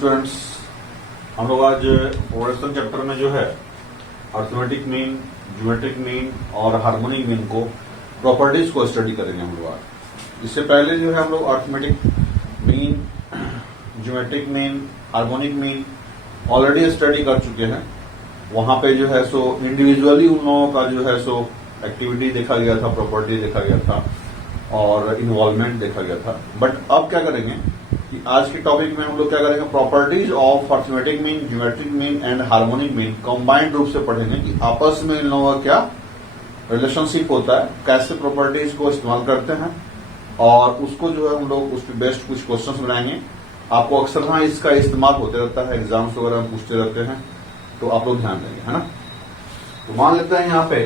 Students, हम लोग आज प्रोग्रेशन चैप्टर में जो है अर्थमेटिक मीन, ज्योमेट्रिक मीन और हार्मोनिक मीन को प्रॉपर्टीज को स्टडी करेंगे हम लोग आज। इससे पहले जो है हम लोग arithmetic mean, geometric mean, harmonic mean already study कर चुके हैं। वहां पे जो है सो इंडिविजुअली उन लोगों का जो है सो एक्टिविटी देखा गया था, प्रॉपर्टी देखा गया था और इन्वॉल्वमेंट देखा गया था। बट अब क्या करेंगे कि आज के टॉपिक में हम लोग क्या करेंगे, properties of arithmetic mean, geometric mean and harmonic mean combined रूप से पढ़ेंगे कि आपस में इन लोगों का क्या रिलेशनशिप होता है, कैसे प्रॉपर्टीज को इस्तेमाल करते हैं और उसको जो है हम लोग उस पर बेस्ट कुछ क्वेश्चंस बनाएंगे। आपको अक्सर हाँ इसका इस्तेमाल होते रहता है, एग्जाम्स वगैरह में पूछते रहते हैं, तो आप लोग ध्यान देंगे, है ना। तो मान लेते हैं यहाँ पे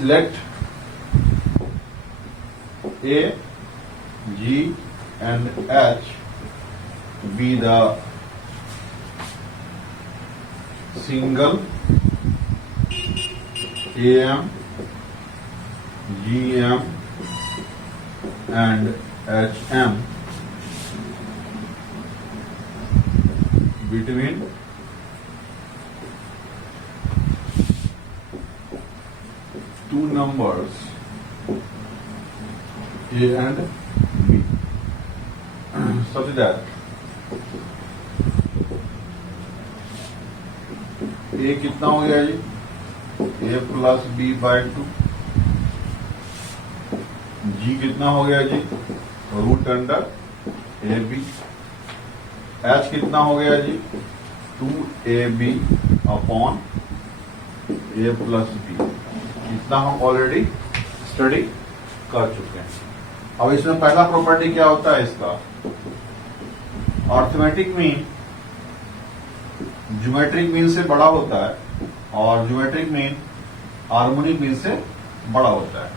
let A, G and H be the single AM, GM and HM between two numbers A and B such that A कितना हो गया जी, A plus B by 2। G कितना हो गया जी, root under A B. H कितना हो गया जी, 2AB upon A plus B। इतना हम ऑलरेडी स्टडी कर चुके हैं। अब इसमें पहला प्रॉपर्टी क्या होता है इसका, अर्थमेटिक मीन ज्योमेट्रिक मीन से बड़ा होता है और ज्योमेट्रिक मीन हार्मोनिक मीन से बड़ा होता है।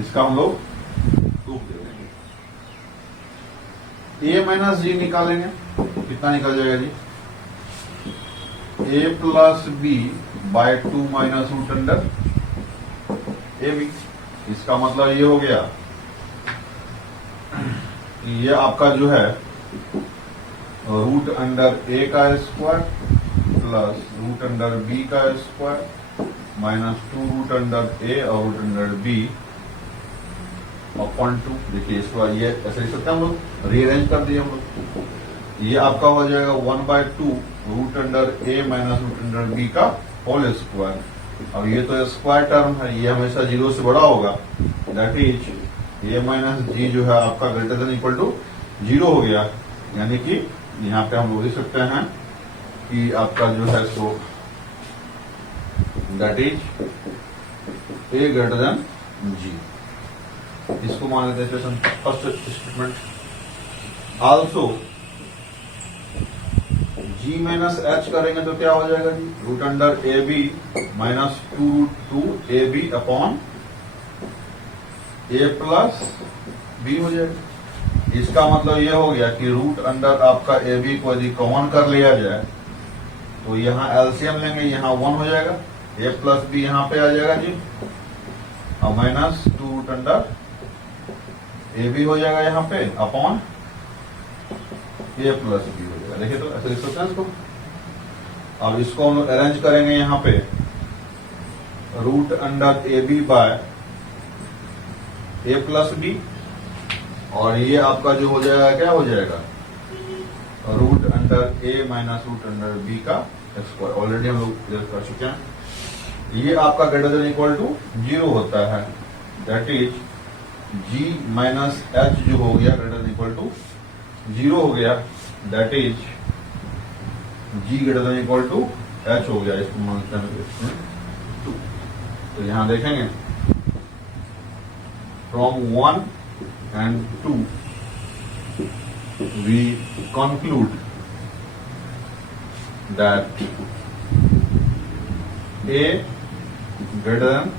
इसका हम लोग प्रूफ दे देंगे। A माइनस जी निकालेंगे, कितना निकल जाएगा जी, A plus B by 2 minus root under A B. इसका मतलब ये हो गया, ये आपका जो है रूट अंडर ए का square plus root under B का square minus 2 root under A और रूट अंडर बी अपॉन 2। देखिए इसको ये ऐसे लिख सकते हैं हम लोग, रीअरेंज कर दिए हम लोग। ये आपका हो जाएगा 1/2 root under A minus root under B का होल स्क्वायर। अब ये तो स्क्वायर टर्म है, ये हमेशा 0 से बड़ा होगा, दैट इज ए माइनस जी जो है आपका ग्रेटर देन इक्वल टू 0 हो गया। यानी कि यहाँ पे हम लोग लिख सकते हैं कि आपका जो है सो that is A greater than G. इसको मान लेते हैं first statement. Also G minus H करेंगे तो क्या हो जाएगा जी, root under A B minus 2 A B upon A plus B हो जाएगा। इसका मतलब ये हो गया कि रूट अंडर आपका ए बी को यदि कॉमन कर लिया जाए तो यहाँ एलसीएम लेंगे, यहाँ 1 हो जाएगा, ए प्लस बी यहाँ पे आ जाएगा जी और minus 2 root under A B हो जाएगा यहाँ पे अपॉन ए प्लस बी हो जाएगा। देखिए तो ऐसे लिख सकते हैं इसको। अब इसको हम लोग अरेंज करेंगे यहाँ पे, root under A B by A plus B और ये आपका जो हो जाएगा क्या हो जाएगा, root under A minus root under B का स्क्वायर। ऑलरेडी हम लोग क्लियर कर चुके हैं। ये आपका ग्रेटर देन इक्वल टू 0 होता है, that is G minus H जो हो गया ग्रेटर देन इक्वल टू 0 हो गया, that is G greater than equal to H हो गया। इसको मानते हैं 2। तो यहां देखेंगे from 1 and 2 we conclude that A greater than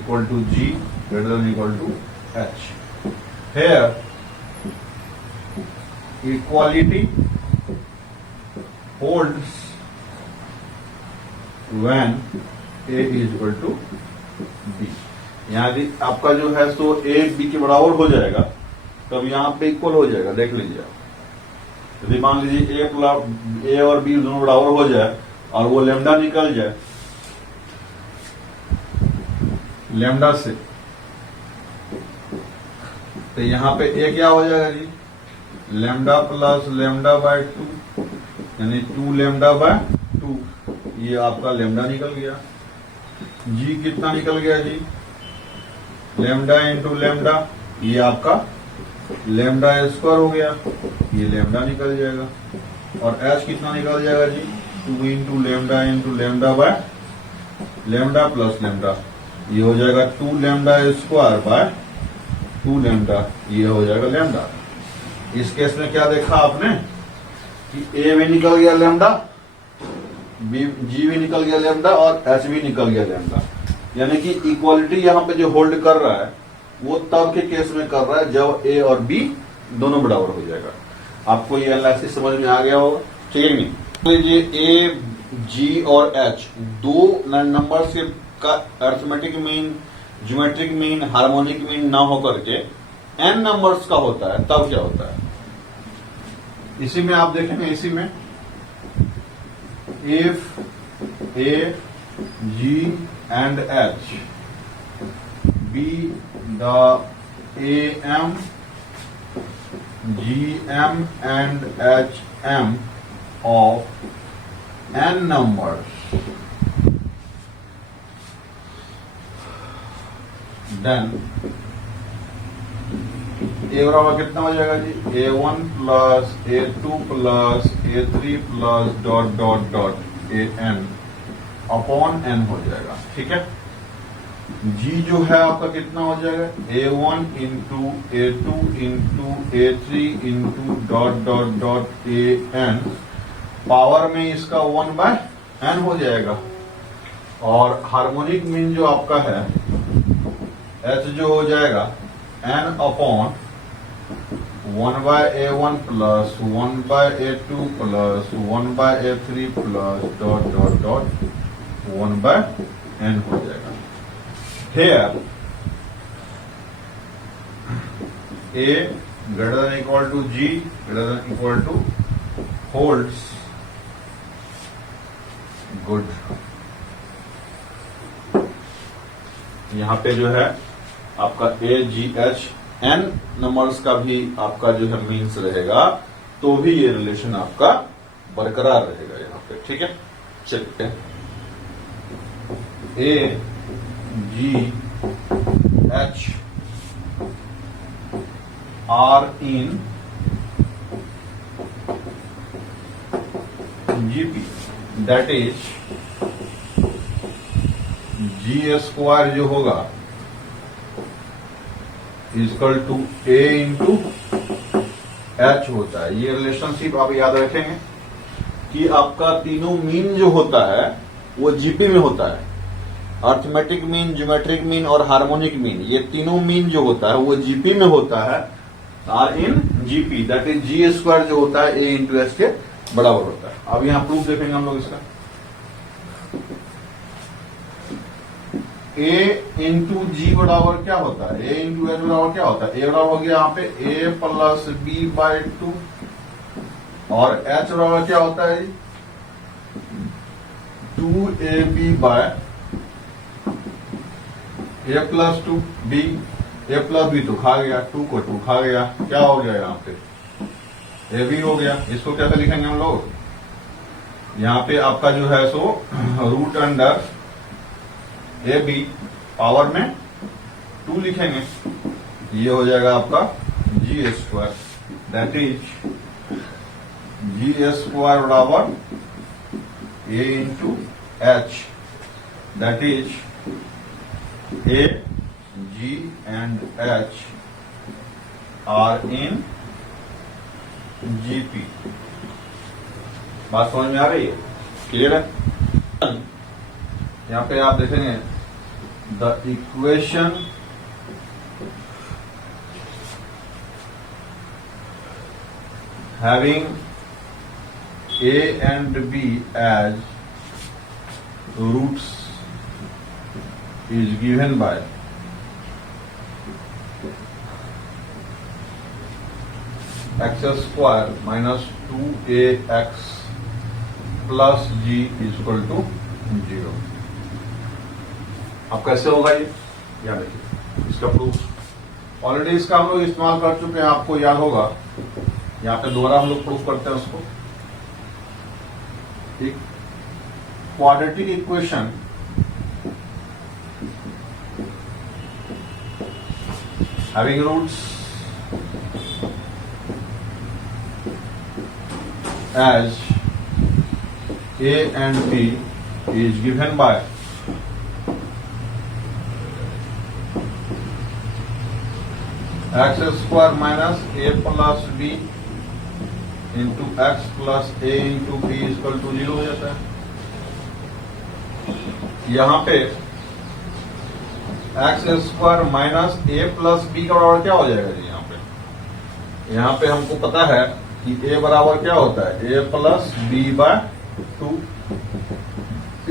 equal to G greater than equal to H. Here equality holds when A is equal to B. यहां आपका जो है सो A B के बराबर हो जाएगा तब यहाँ पे इक्वल हो जाएगा, देख लीजिए आप। यदि मान लीजिए ए और बी दोनों बराबर हो जाए और वो लेमडा निकल जाए लेमडा से, तो यहाँ पे ए क्या हो जाएगा जी, लेमडा प्लस लेमडा बाय 2 यानी 2 लेमडा बाय 2, ये आपका लेमडा निकल गया। जी कितना निकल गया जी, लेमडा इंटू लेमडा, ये आपका लेमडा स्क्वायर हो गया, ये लेमडा निकल जाएगा। और एच कितना निकल जाएगा जी, 2 into lambda by lambda plus lambda, ये हो जाएगा 2 लेमडा स्क्वायर बाय 2 लेमडा, ये हो जाएगा लेमडा। इस केस में क्या देखा आपने कि ए भी निकल गया लेमडा, जी भी निकल गया लेमडा और एच भी निकल गया लेमडा। यानी कि इक्वालिटी यहाँ पे जो होल्ड कर रहा है वो तब के केस में कर रहा है जब ए और बी दोनों बराबर हो जाएगा। आपको ये एनालिसिस समझ में आ गया होगा, ठीक है नहीं। लीजिए ए, जी और एच दो नंबर्स का arithmetic mean, geometric mean, harmonic mean ना होकर के एन नंबर्स का होता है, तब क्या होता है। इसी में आप देखेंगे, इसी में if A, G and H be the AM, GM and HM of n numbers, then ए बराबर कितना हो जाएगा जी, A1 plus A2 plus A3 plus dot dot dot AN upon n हो जाएगा, ठीक है। जी जो है आपका कितना हो जाएगा, A1 into A2 into A3 into dot dot dot AN, power में इसका 1/n हो जाएगा। और हार्मोनिक मीन जो आपका है H जो हो जाएगा n upon 1/A1 plus 1/A2 plus 1/A3 plus dot dot dot 1/n हो जाएगा। Here A greater than equal to G greater than equal to holds good। यहाँ पे जो है आपका A, G, H n numbers का भी आपका जो है मीन्स रहेगा, तो भी ये रिलेशन आपका बरकरार रहेगा यहाँ पे, ठीक है। चलिए A, G, H are in GP, that is G square जो होगा equal to A into H होता है। ये रिलेशनशिप आप याद रखेंगे कि आपका तीनों मीन जो होता है वो जीपी में होता है। अर्थमेटिक मीन, ज्योमेट्रिक मीन और हार्मोनिक मीन, ये तीनों मीन जो होता है वो जीपी में होता है, are in GP, that is G square जो होता है ए इंटू एच के बराबर होता है। अब यहाँ प्रूफ देखेंगे हम लोग इसका। ए इंटू जी बराबर क्या होता है, ए इंटू एच बराबर क्या होता है, ए बराबर हो गया यहाँ पे ए प्लस बी बाय 2 और एच बराबर क्या होता है जी 2AB bye A plus 2 B, A plus B तो खा गया, 2 को 2 खा गया, क्या हो गया यहाँ पे ए बी हो गया। इसको कैसे लिखेंगे हम लोग, यहाँ पे आपका जो है सो root under A B power में 2 लिखेंगे, ये हो जाएगा आपका G square, that is G square बराबर A into H, that is A, G and H are in GP. बात समझ में आ रही है, क्लियर है। यहां पे आप देखेंगे the equation having A and B as roots is given by X square minus 2ax plus G equal to 0। अब कैसे होगा ये, याद रखिए इसका प्रूफ ऑलरेडी इसका हम लोग इस्तेमाल कर चुके हैं, आपको याद होगा। यहाँ पे दोबारा हम लोग प्रूफ करते हैं उसको। एक quadratic equation having roots as a and b is given by x square minus a plus b into x plus a into b equal to 0 हो जाता है। यहां पे X square minus A plus B का बराबर क्या हो जाएगा जी? यहाँ पे हमको पता है कि ए बराबर क्या होता है, ए प्लस बी बाय 2।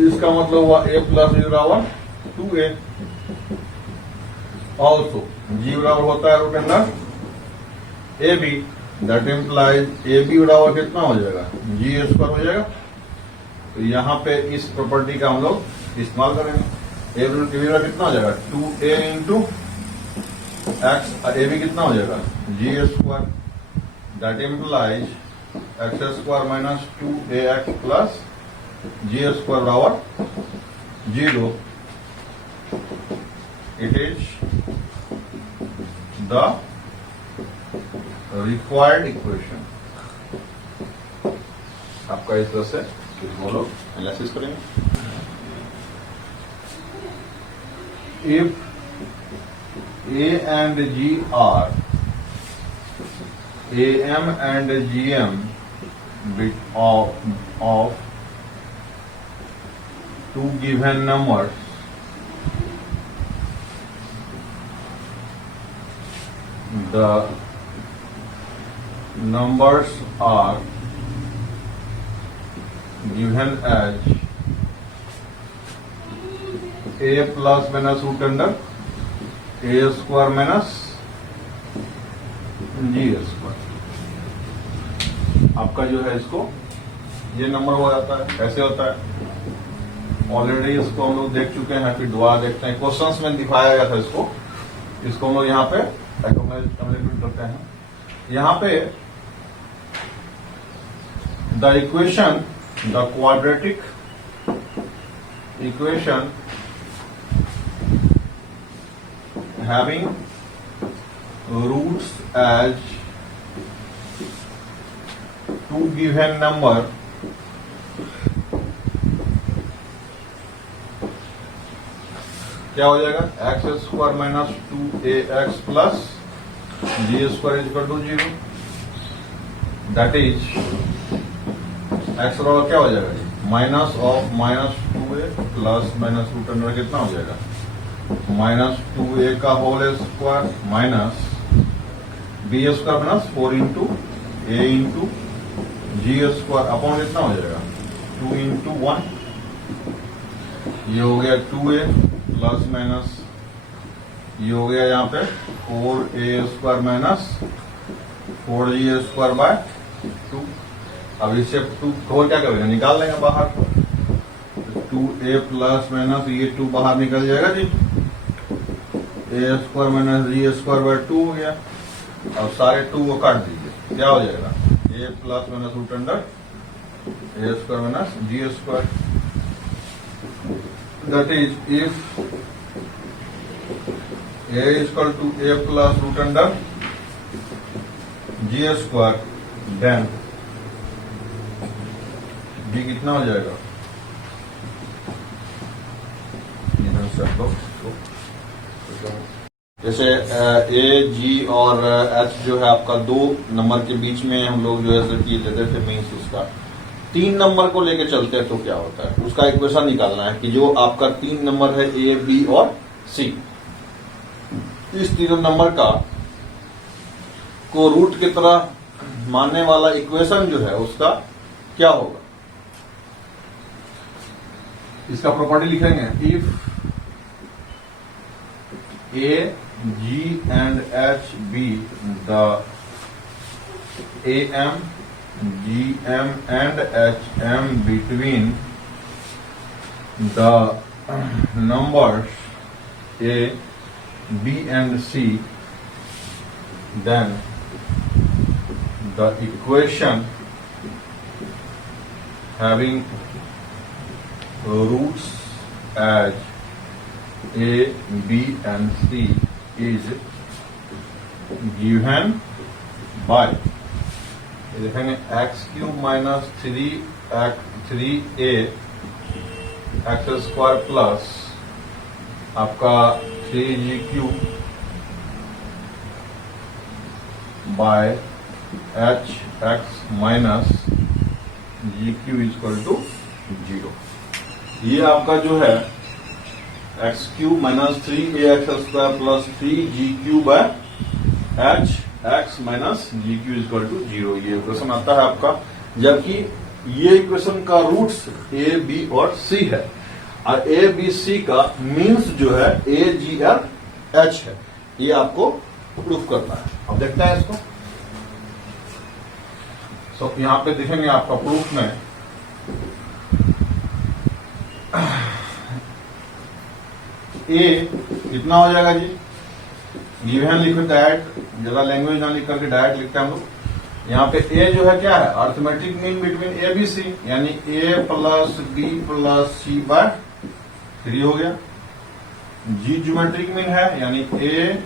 इसका मतलब हुआ ए प्लस बी बराबर 2a। ऑल्सो जी बराबर होता है root under A B, that implies A B बराबर कितना हो जाएगा, जी स्क्वायर हो जाएगा। तो यहाँ पे इस प्रॉपर्टी का हम लोग इस्तेमाल करेंगे। ए बी कितना हो जाएगा 2a into x, A B कितना हो जाएगा G square, that implies x square minus 2ax plus G square बराबर 0। It is the required equation. आपका इस तरह से इसको लोग एनालिसिस करेंगे। If A and G are AM and GM bit of two given numbers, the numbers are given as a plus minus root under A square minus G square. आपका जो है इसको ये नंबर हो जाता है। कैसे होता है ऑलरेडी इसको हम लोग देख चुके हैं, फिर दोबारा देखते हैं। क्वेश्चंस में दिखाया गया था इसको हम लोग यहाँ पे एक्सप्लेन करते हैं। यहाँ पे the equation, the quadratic equation having roots as two given number क्या हो जाएगा, x square minus 2ax plus G square equal to 0। That is x बराबर क्या हो जाएगा जी, minus of minus 2a plus minus root under कितना हो जाएगा माइनस 2a का whole square minus B square minus 4 into A into G square upon कितना हो जाएगा 2 इंटू 1। ये हो गया 2a प्लस माइनस ये हो गया यहाँ पे 4a square minus 4g square by 2। अब इससे 2 क्या करेगा, निकाल लेंगे बाहर। 2a प्लस माइनस ये 2 बाहर निकल जाएगा जी, A square minus G square by 2 हो गया। अब सारे 2 को काट दीजिए, क्या हो जाएगा A plus minus root under A square minus G square. That is if A equal to A plus root under G square, then B कितना हो जाएगा, जैसे ए जी और एच जो है आपका 2 नंबर के बीच में हम लोग जो है लेते थे मीन्स उसका 3 नंबर को लेके चलते हैं तो क्या होता है, उसका इक्वेशन निकालना है कि जो आपका 3 नंबर है ए बी और सी, इस तीनों नंबर का को रूट की तरह मानने वाला इक्वेशन जो है उसका क्या होगा। इसका प्रॉपर्टी लिखेंगे, if A, G and H be the AM, GM and HM between the numbers A, B and C, then the equation having roots as A, B and C is given by, देखेंगे X cube minus 3a X square plus आपका 3g cube by H X minus G Q equal to 0। ये आपका जो है X cube minus 3a X square plus 3g cube by H X minus G Q equal to 0, ये equation आता है आपका। जबकि ये इक्वेशन का रूट्स ए बी और सी है, और ए बी सी का मीन्स जो है ए जी आर एच है। ये आपको प्रूफ करना है। अब देखते हैं इसको। सो यहां पे देखेंगे आपका प्रूफ में ए कितना हो जाएगा जी, गिवन लिखो डायरेक्ट, ज्यादा लैंग्वेज ना लिख करके डायरेक्ट लिखते हैं हम लोग। यहाँ पे ए जो है क्या है, arithmetic mean between A B C, यानी A plus B plus C by 3 हो गया। जी ज्योमेट्रिक मीन है, यानी ए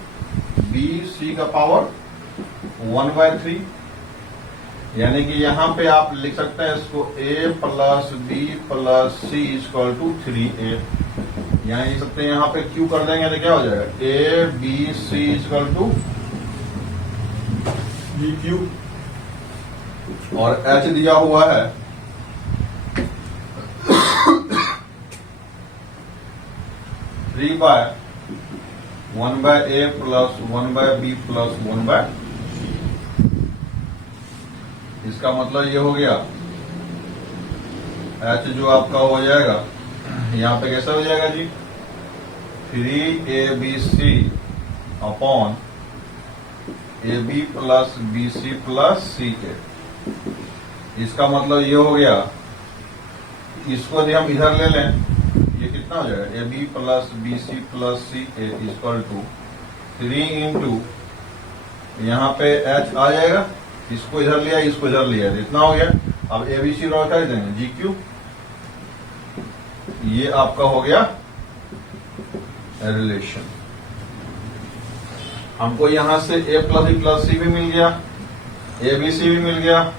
बी सी का पावर 1/3, यानी कि यहाँ पे आप लिख सकते हैं इसको a plus B plus C equal to 3a। यहाँ लिख सकते हैं, यहाँ पे q कर देंगे तो क्या हो जाएगा, a b c equal to G Q, और h दिया हुआ है 3/1/a plus 1/b plus 1/c। इसका मतलब ये हो गया h जो आपका हो जाएगा, यहां पे कैसा हो जाएगा जी, 3abc upon ab plus bc plus ca। इसका मतलब ये हो गया, इसको यदि हम इधर ले लें, ये कितना हो जाएगा, ab plus bc plus ca equal to 3 into, यहाँ पे h आ जाएगा, इसको इधर लिया इसको इधर लिया, इतना हो गया। अब एबीसी रो कर देंगे जी क्यू, ये आपका हो गया रिलेशन। हमको यहां से ए प्लस बी प्लस सी भी मिल गया, ए बी सी भी मिल गया,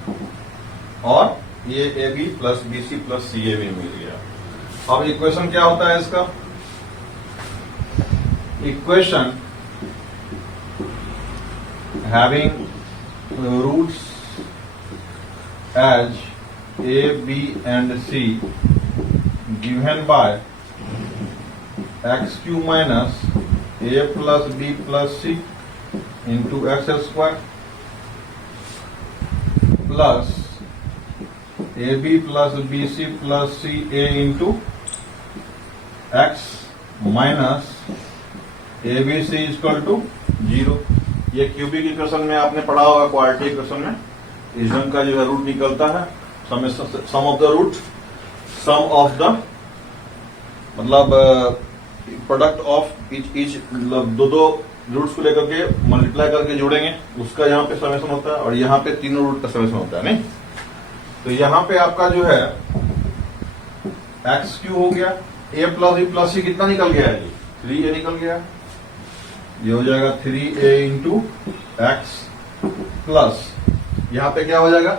और ये A B plus B C plus C A भी मिल गया। अब इक्वेशन क्या होता है इसका, equation having roots as a, b and c given by x cube minus a plus b plus c into x square plus ab plus bc plus ca into x minus abc is equal to 0। ये cubic equation में आपने पढ़ा होगा, quadratic equation में इस ढंग का जो है रूट निकलता है, sum of the root, sum of the मतलब प्रोडक्ट ऑफ इच मतलब दो रूट्स को लेकर के मल्टीप्लाई करके जोड़ेंगे, उसका यहाँ पे समेशन होता है, और यहाँ पे तीनों रूट का समेशन होता है। नहीं, तो यहाँ पे आपका जो है एक्स क्यू हो गया, ए प्लस बी प्लस सी कितना निकल गया है जी, 3a निकल गया। ये हो जाएगा 3a इंटू एक्स प्लस, यहां पे क्या हो जाएगा,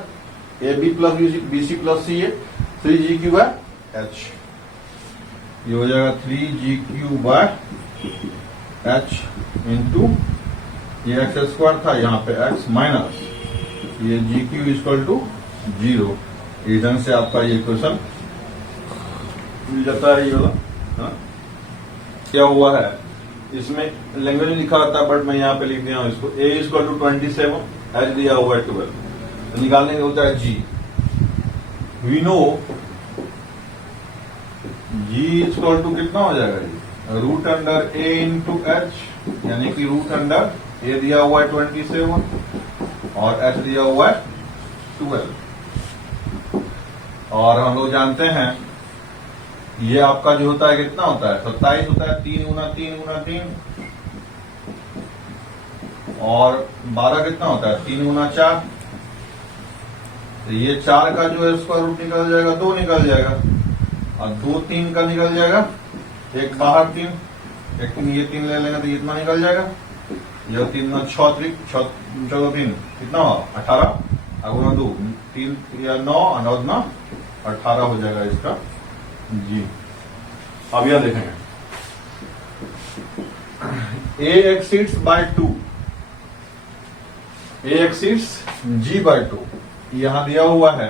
A B plus B C plus C A, 3g Q by h, ये हो जाएगा 3g Q by h into ये एक्स स्क्वायर था, यहाँ पे x माइनस ये जी क्यू इक्वल टू 0। इस ढंग से आपका ये क्वेश्चन मिल जाता है। ये वाला हाँ? क्या हुआ है, इसमें लैंग्वेज लिखा होता है, बट मैं यहाँ पे लिख दिया हूँ इसको, a इक्वल टू 27, h दिया हुआ है 12, तो निकालने का होता है g। We know g equal to कितना हो जाएगा जी, root under a into H, यानी कि रूट अंडर a दिया हुआ है 27 और H दिया हुआ है 12। और हम लोग जानते हैं ये आपका जो होता है कितना होता है 27 होता है, 3 गुना 3 गुना 3, और 12 कितना होता है 3 गुना 4। तो ये 4 का जो है स्क्वायर रूट निकल जाएगा, 2 निकल जाएगा, और 2 3 का निकल जाएगा, एक बाहर 3, एक 3 ये 3 ले लेंगे तो इतना निकल जाएगा, यह 3 6 3 14 3 कितना हुआ 18, अगुना 2 3 या 9 9 18 हो जाएगा इसका जी। अब यह देखेंगे a exceeds by 2, a exceeds g by 2, यहां दिया हुआ है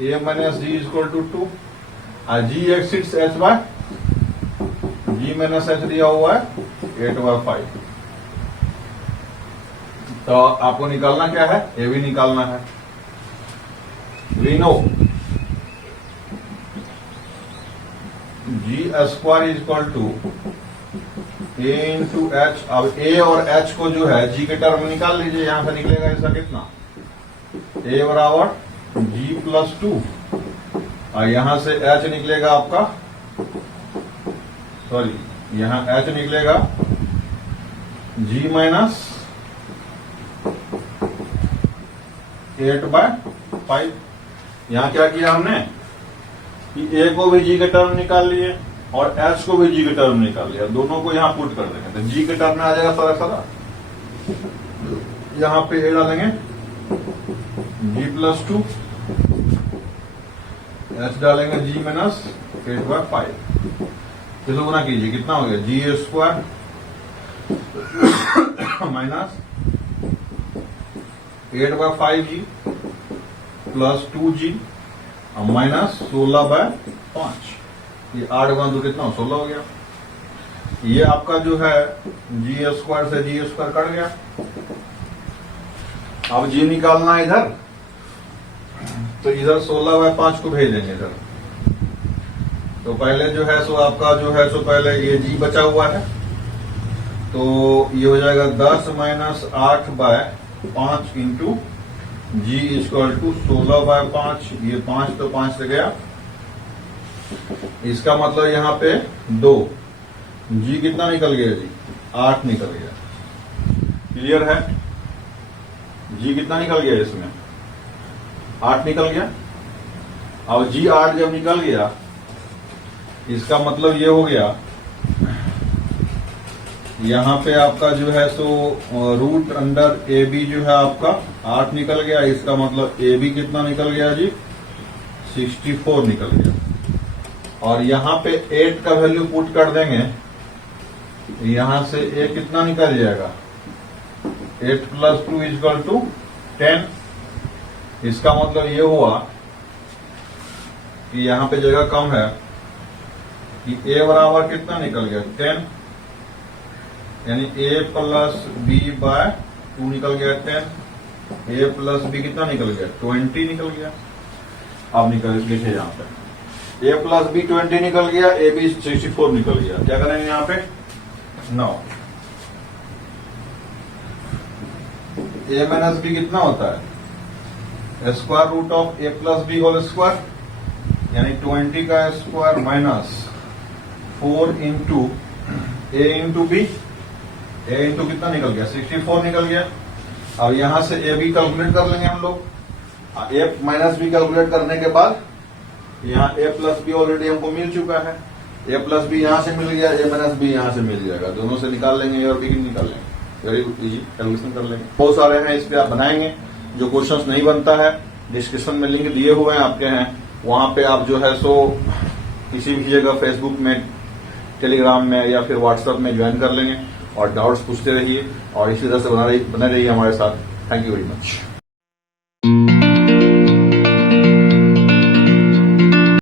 a minus g is equal to 2, और g exceeds h by g minus h दिया हुआ है 8 by 5। तो आपको निकालना क्या है, a भी निकालना है। we know g square is equal to a into H. अब a और h को जो है g के टर्म में निकाल लीजिए, यहां से निकलेगा इसका कितना a बराबर g प्लस 2, और यहां से h निकलेगा आपका, सॉरी यहां h निकलेगा g माइनस 8 बाय 5। यहां क्या किया हमने कि a को भी g के टर्म निकाल लिए और h को भी g के टर्म निकाल लिया, दोनों को यहां पुट कर देंगे तो g के टर्म में आ जाएगा सारा सारा, यहां पे a डालेंगे g प्लस 2, h डालेंगे g माइनस 8 बाय 5। इसको गुना कीजिए, कितना हो गया g square minus 8 by 5g plus 2g minus 16 by 5। ये 8 गुना 2 कितना 16 हो गया। ये आपका जो है जी स्क्वायर से जी स्क्वायर कट गया। अब जी निकालना है इधर, तो इधर 16 बाय 5 को भेज देंगे इधर। तो पहले जो है सो आपका जो है सो पहले ये जी बचा हुआ है, तो ये हो जाएगा 10 minus 8 by 5 into G equal to 16 by 5। ये 5 तो 5 से गया, इसका मतलब यहां पे 2, जी कितना निकल गया जी 8 निकल गया। क्लियर है, जी कितना निकल गया इसमें 8 निकल गया। अब जी 8 जब निकल गया, इसका मतलब ये हो गया यहां पे आपका जो है सो रूट अंडर ए बी जो है आपका 8 निकल गया। इसका मतलब ए बी कितना निकल गया जी 64 निकल गया। और यहां पे 8 का वैल्यू पुट कर देंगे, यहां से ए कितना निकल जाएगा 8 प्लस 2 इजकल टू 10। इसका मतलब ये हुआ कि यहां पे जगह कम है कि ए बराबर कितना निकल गया 10, यानी ए प्लस बी बाय 2 निकल गया 10। ए प्लस बी कितना निकल गया 20 निकल गया। अब निकल लिखे यहां पे ए प्लस बी 20 निकल गया, ए बी 64 निकल गया। क्या करेंगे यहां पे 9। ए माइनस बी कितना होता है square root of A plus B whole square, यानी 20 का square minus 4 into A into B. A into कितना निकल गया 64 निकल गया। अब यहां से ए बी कैलकुलेट कर लेंगे हम लोग। ए माइनस बी कैलकुलेट करने के बाद यहाँ ए प्लस बी ऑलरेडी हमको मिल चुका है, ए प्लस बी यहां से मिल गया, ए माइनस बी यहां से मिल जाएगा, दोनों से निकाल लेंगे और बी निकाल लेंगे। वेरी इजी कैलकुलेशन कर लेंगे। बहुत सारे हैं, इस पे आप बनाएंगे। जो क्वेश्चंस नहीं बनता है डिस्क्रिप्शन में लिंक दिए हुए हैं आपके हैं, वहां पे आप जो है सो किसी भी जगह फेसबुक में, टेलीग्राम में या फिर व्हाट्सएप में ज्वाइन कर लेंगे और डाउट्स पूछते रहिए और इसी तरह से बने रहिए हमारे साथ। Thank you very much.